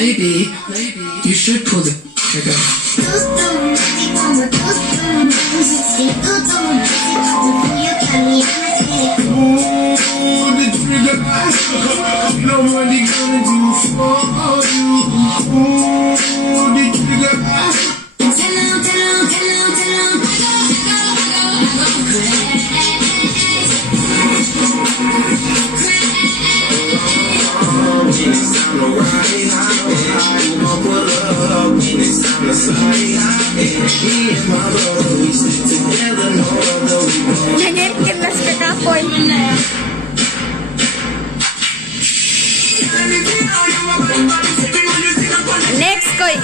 Maybe you should pull the trigger. Nobody gonna do for you. The trigger. Nangit kilas kakapoy. Next koy.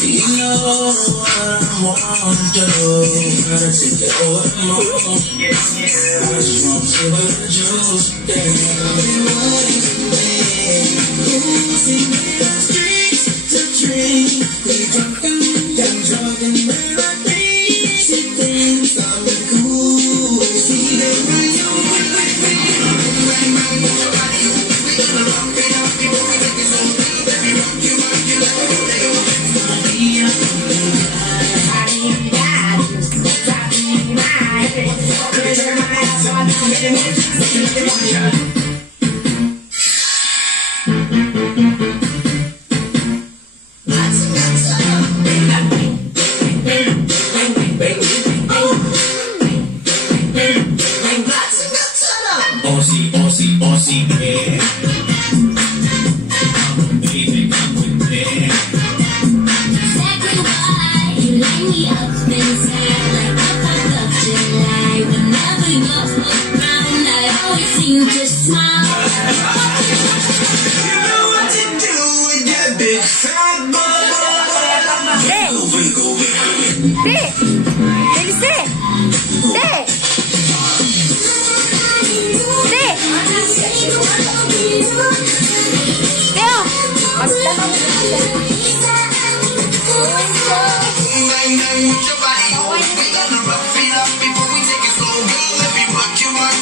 You know what I want to do. Gotta take it over the moon. Yeah. I just want to live the juice. What is the way? See me on the streets to drink. They drunk and melody. See things on the cool. See them when you bang your body. We gonna rock it up before we take it so deep. Baby, rock you like a Lego. Aussie, yeah. Baby, come with me. Exactly why you light me up inside like the 4th of July. Whenever you're around, I always seem to smile.